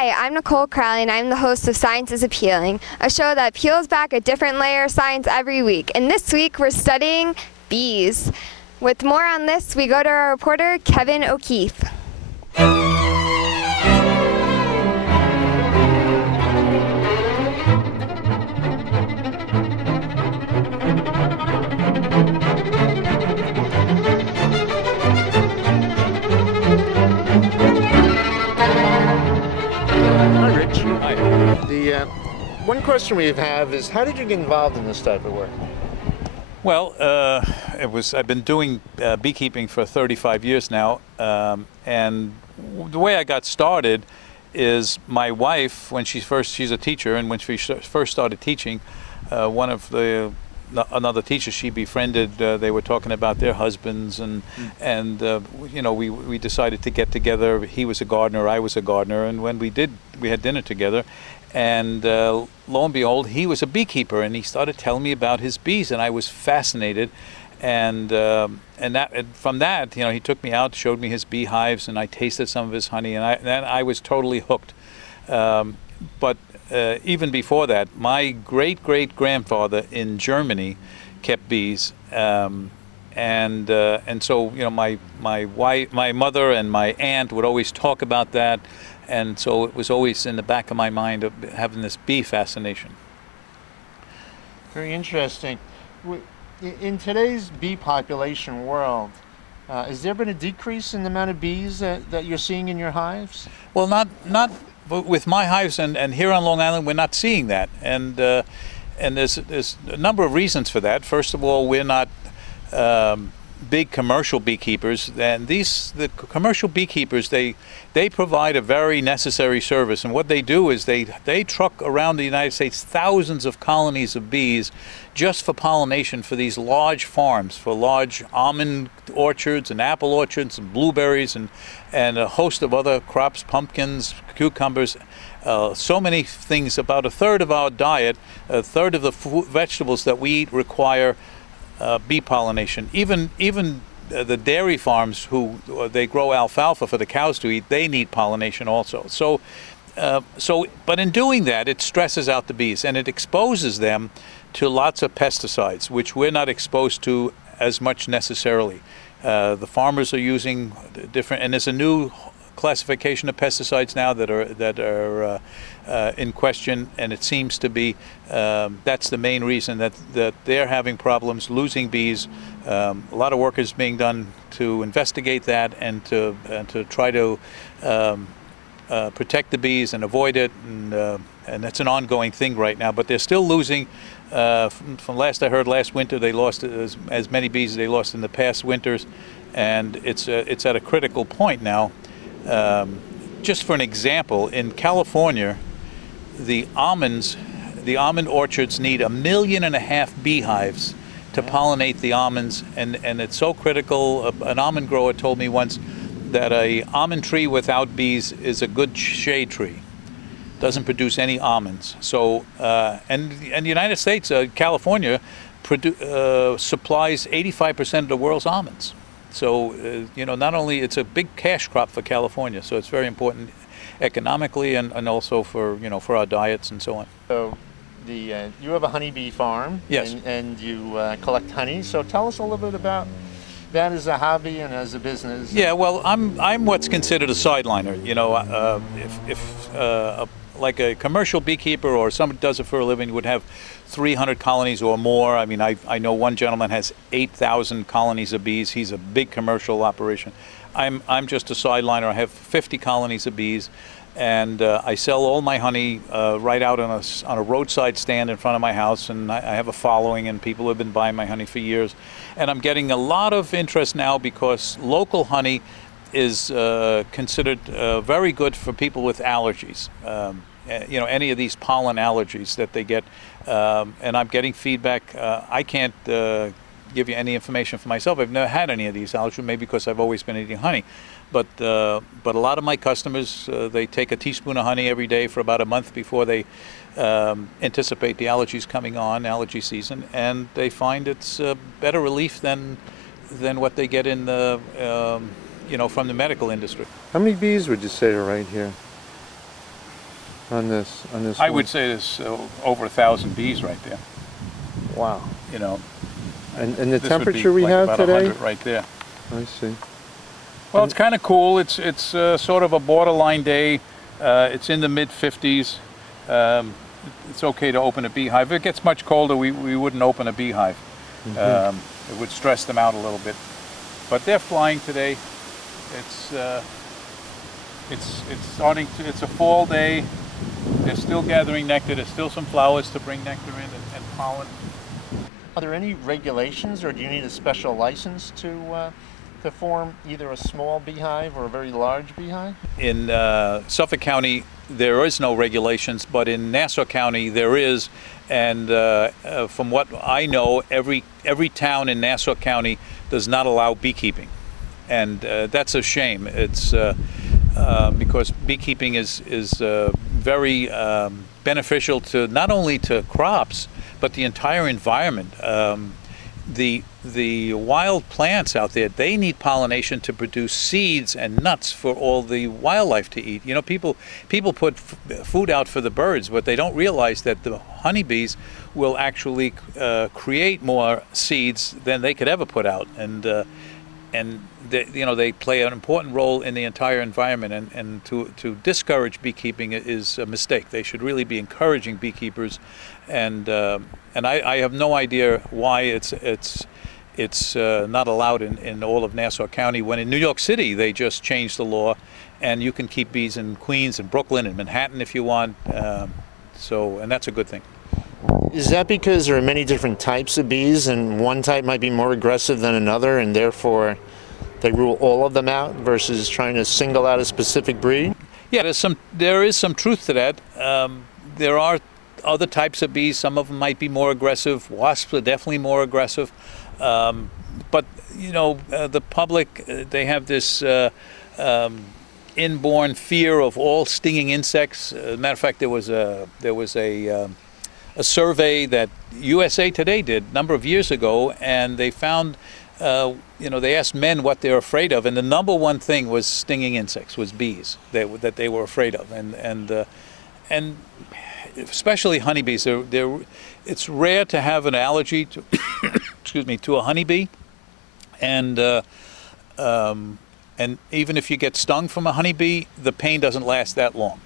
Hi, I'm Nicole Crowley, and I'm the host of Science is Appealing, a show that peels back a different layer of science every week. And this week, we're studying bees. With more on this, we go to our reporter, Kevin O'Keefe. Hi, Rich. Hi. The one question we have is, how did you get involved in this type of work? Well, I've been doing beekeeping for 35 years now, and the way I got started is my wife, she's a teacher, and when she first started teaching, another teacher she befriended, they were talking about their husbands, and we decided to get together. He was a gardener, I was a gardener, and when we did, we had dinner together, and lo and behold, he was a beekeeper, and he started telling me about his bees, and I was fascinated, and from that, he took me out, showed me his beehives, and I tasted some of his honey, and then I was totally hooked. But even before that, my great-great-grandfather in Germany kept bees, and so my mother and my aunt would always talk about that, and so it was always in the back of my mind of having this bee fascination. Very interesting. In today's bee population world, has there been a decrease in the amount of bees that you're seeing in your hives? Well, not with my hives, and here on Long Island, we're not seeing that, and there's a number of reasons for that. First of all, we're not big commercial beekeepers, and the commercial beekeepers, they provide a very necessary service, and what they do is they truck around the United States thousands of colonies of bees just for pollination for these large farms, for large almond orchards and apple orchards and blueberries and a host of other crops, pumpkins, cucumbers, so many things. About a third of our diet, a third of the vegetables that we eat require bee pollination. Even the dairy farms they grow alfalfa for the cows to eat, they need pollination also. But in doing that, it stresses out the bees and it exposes them to lots of pesticides, which we're not exposed to as much necessarily. The farmers are using different, and there's a new classification of pesticides now that are in question, and it seems to be that's the main reason that they're having problems losing bees. A lot of work is being done to investigate that and to try to protect the bees and avoid it, and that's an ongoing thing right now. But they're still losing. From last I heard, last winter they lost as many bees as they lost in the past winters, and it's at a critical point now. Just for an example, in California, the almond orchards need 1.5 million beehives to pollinate the almonds, and it's so critical. An almond grower told me once that a almond tree without bees is a good shade tree. Doesn't produce any almonds. So, and the United States, California, supplies 85% of the world's almonds. So, not only it's a big cash crop for California, so it's very important economically and also for for our diets and so on. So, you have a honeybee farm. Yes. And you collect honey. So, tell us a little bit about that as a hobby and as a business. Yeah, well, I'm what's considered a sideliner. Like a commercial beekeeper or someone who does it for a living would have 300 colonies or more. I mean, I know one gentleman has 8,000 colonies of bees. He's a big commercial operation. I'm just a sideliner. I have 50 colonies of bees, and I sell all my honey right out on a roadside stand in front of my house, and I have a following, and people have been buying my honey for years. And I'm getting a lot of interest now because local honey is considered very good for people with allergies. Any of these pollen allergies that they get, and I'm getting feedback. I can't give you any information for myself. I've never had any of these allergies, maybe because I've always been eating honey. But a lot of my customers, they take a teaspoon of honey every day for about a month before they anticipate the allergies coming on, allergy season, and they find it's better relief than what they get in the from the medical industry. How many bees would you say are right here? on this I one? would say there's over 1,000 bees right there. Wow. You know, And the this would temperature be we like have about today? 100 right there. I see. Well, it's kind of cool. It's sort of a borderline day. It's in the mid-50s. It's okay to open a beehive. If it gets much colder, we wouldn't open a beehive. It would stress them out a little bit. But they're flying today. It's starting to. It's a fall day. They're still gathering nectar. There's still some flowers to bring nectar in and pollen. Are there any regulations, or do you need a special license to form either a small beehive or a very large beehive? In Suffolk County, there is no regulations, but in Nassau County there is. And from what I know, every town in Nassau County does not allow beekeeping, and that's a shame. It's because beekeeping is very beneficial to not only to crops but the entire environment. The wild plants out there, they need pollination to produce seeds and nuts for all the wildlife to eat. You know, people put food out for the birds, but they don't realize that the honeybees will actually create more seeds than they could ever put out, and they play an important role in the entire environment. And to discourage beekeeping is a mistake. They should really be encouraging beekeepers, and I have no idea why it's not allowed in all of Nassau County, when in New York City they just changed the law, and you can keep bees in Queens and Brooklyn and Manhattan if you want. And that's a good thing. Is that because there are many different types of bees, and one type might be more aggressive than another, and therefore they rule all of them out versus trying to single out a specific breed? Yeah, there is some truth to that. There are other types of bees. Some of them might be more aggressive. Wasps are definitely more aggressive. But you know, the public, they have this inborn fear of all stinging insects. Matter of fact, there was a survey that USA Today did a number of years ago, and they found, they asked men what they're afraid of, and the number one thing was stinging insects, was bees that they were afraid of, and especially honeybees. It's rare to have an allergy to, excuse me, to a honeybee, and even if you get stung from a honeybee, the pain doesn't last that long.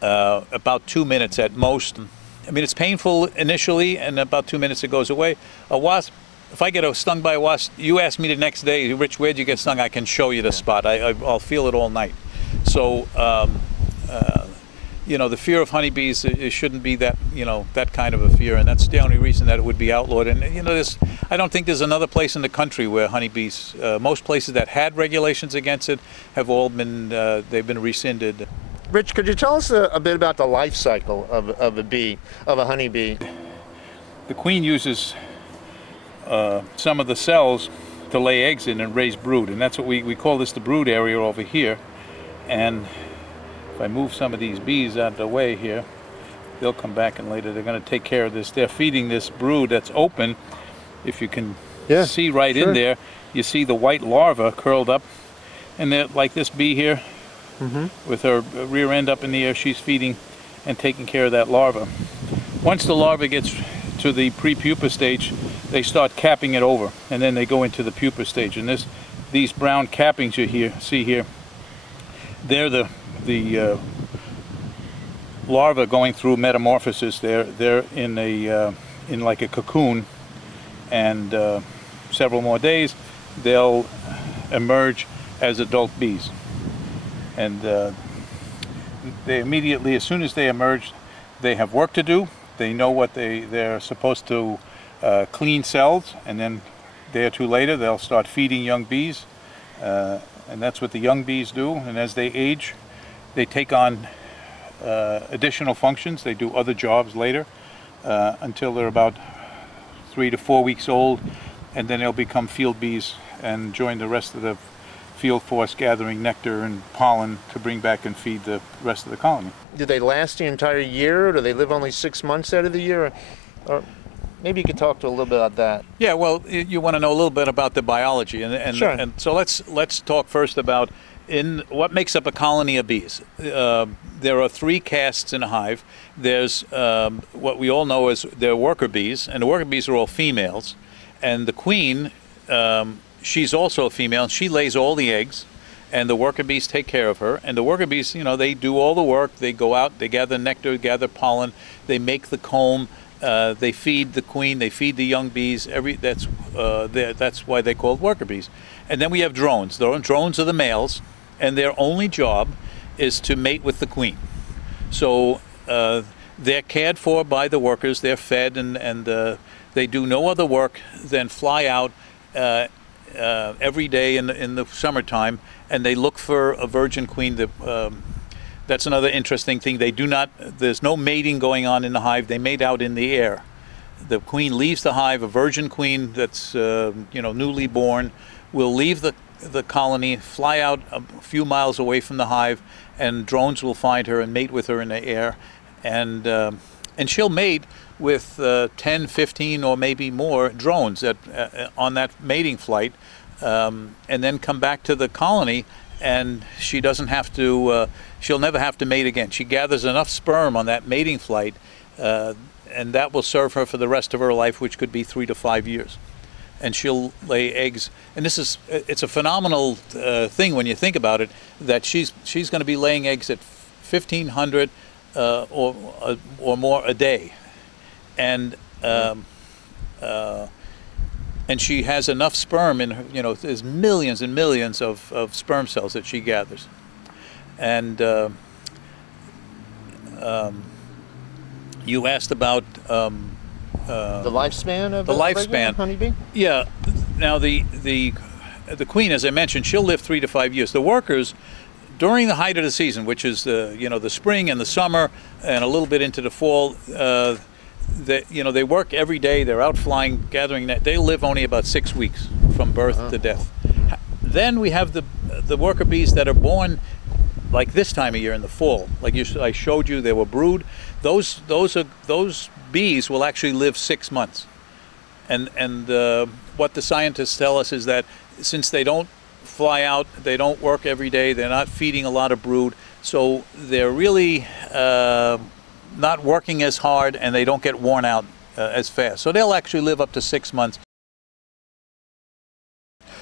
About 2 minutes at most. I mean, it's painful initially, and about 2 minutes it goes away. A wasp, if I get stung by a wasp, you ask me the next day, Rich, where'd you get stung? I can show you the spot. I'll feel it all night. So, the fear of honeybees, it shouldn't be that, that kind of a fear, and that's the only reason that it would be outlawed. And I don't think there's another place in the country where honeybees, most places that had regulations against it, have all been, they've been rescinded. Rich, could you tell us a bit about the life cycle of a honeybee? The queen uses some of the cells to lay eggs in and raise brood, and that's what we call this the brood area over here. And if I move some of these bees out of the way here, they'll come back, and later they're going to take care of this. They're feeding this brood that's open. If you can see right in there, you see the white larva curled up, and they're like this bee here. With her rear end up in the air, she's feeding and taking care of that larva. Once the larva gets to the pre-pupa stage, they start capping it over, and then they go into the pupa stage. And these brown cappings you see here, they're the larva going through metamorphosis. They're in like a cocoon, and several more days they'll emerge as adult bees. And they immediately, as soon as they emerge, they have work to do. They know what they're supposed to clean cells, and then a day or two later they'll start feeding young bees, and that's what the young bees do. And as they age, they take on additional functions. They do other jobs later until they're about 3 to 4 weeks old, and then they'll become field bees and join the rest of the field force, gathering nectar and pollen to bring back and feed the rest of the colony. Do they last the entire year, or do they live only 6 months out of the year? Or maybe you could talk to a little bit about that. Yeah, well, you want to know a little bit about the biology, and sure. And so let's talk first about in what makes up a colony of bees. There are three castes in a hive. There's what we all know as they're worker bees, and the worker bees are all females. And the queen, she's also a female, and she lays all the eggs, and the worker bees take care of her. And the worker bees, you know, they do all the work. They go out, they gather nectar, gather pollen, they make the comb, they feed the queen, they feed the young bees. That's why they're called worker bees. And then we have drones. The drones are the males, and their only job is to mate with the queen. So they're cared for by the workers. They're fed, and they do no other work than fly out every day in the summertime, and they look for a virgin queen. That's another interesting thing. There's no mating going on in the hive. They mate out in the air. The queen leaves the hive. A virgin queen that's newly born will leave the colony, fly out a few miles away from the hive, and drones will find her and mate with her in the air, and she'll mate with 10, 15, or maybe more drones on that mating flight, and then come back to the colony, and she doesn't have to. She'll never have to mate again. She gathers enough sperm on that mating flight, and that will serve her for the rest of her life, which could be 3 to 5 years. And she'll lay eggs, and it's a phenomenal thing when you think about it, that she's going to be laying eggs at 1,500 or more a day, and she has enough sperm in her. There's millions and millions of sperm cells that she gathers, and you asked about. The lifespan of the a regular lifespan honeybee? Yeah. Now the queen, as I mentioned, she'll live 3 to 5 years. The workers, during the height of the season, which is the spring and the summer and a little bit into the fall, they work every day. They're out flying, gathering that. They live only about 6 weeks from birth to death. Then we have the worker bees that are born like this time of year in the fall. Like I showed you, they were brood. Those bees will actually live 6 months, and what the scientists tell us is that since they don't fly out, they don't work every day, they're not feeding a lot of brood, so they're really not working as hard, and they don't get worn out as fast. So they'll actually live up to 6 months.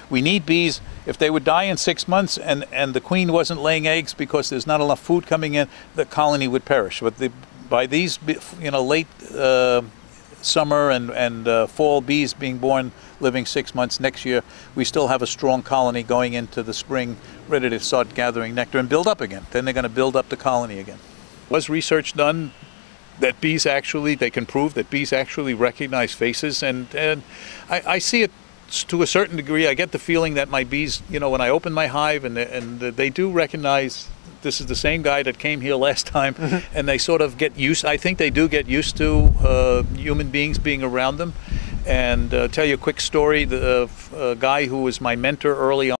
We need bees. If they would die in 6 months and the queen wasn't laying eggs because there's not enough food coming in, the colony would perish. But by these, late summer and fall bees being born, living 6 months, next year we still have a strong colony going into the spring, ready to start gathering nectar and build up again. Then they're going to build up the colony again. Was research done that they can prove that bees actually recognize faces, and I see it to a certain degree. I get the feeling that my bees, when I open my hive, and they do recognize this is the same guy that came here last time, and they sort of get used. I think they do get used to human beings being around them. And tell you a quick story. The guy who was my mentor early on.